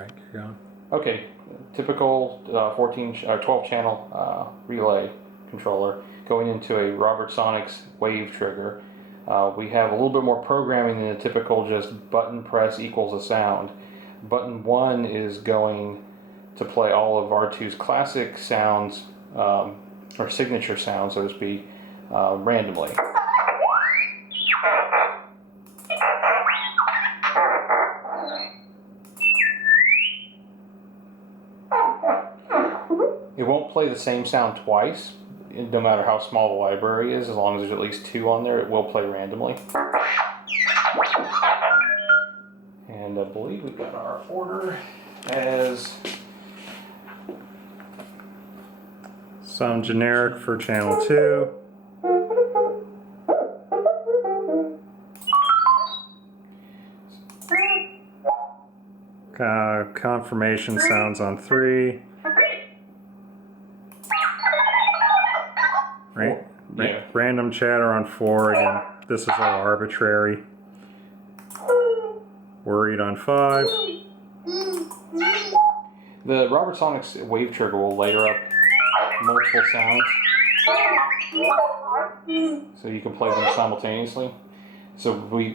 Alright, carry on. Okay, typical 12 channel relay controller going into a Robertsonics wave trigger. We have a little bit more programming than a typical just button press equals a sound. Button 1 is going to play all of R2's classic sounds, or signature sounds, so to speak, randomly. It won't play the same sound twice, no matter how small the library is. As long as there's at least 2 on there, it will play randomly. And I believe we've got our order as some generic for channel 2. Confirmation sounds on 3. Random chatter on 4. Again, this is all arbitrary. Worried on 5. the Robertsonics wave trigger will layer up multiple sounds, so you can play them simultaneously. So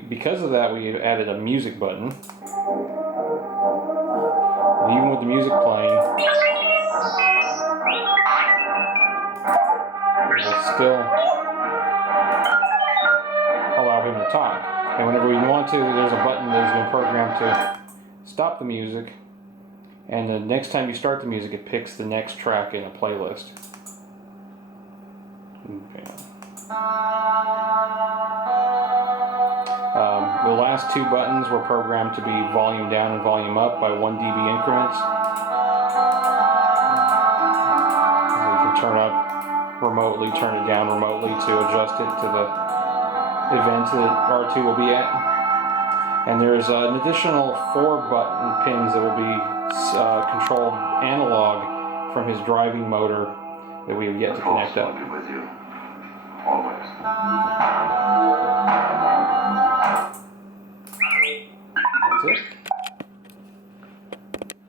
because of that, we added a music button. And even with the music playing, it will still allow him to talk. And whenever we want to, there's a button that has been programmed to stop the music. And the next time you start the music, it picks the next track in a playlist. Okay. The last 2 buttons were programmed to be volume down and volume up by 1 dB increments. So you can turn up remotely, turn it down remotely to adjust it to the event that R2 will be at. And there's an additional 4 button pins that will be controlled analog from his driving motor that we have yet to connect up. With you, always.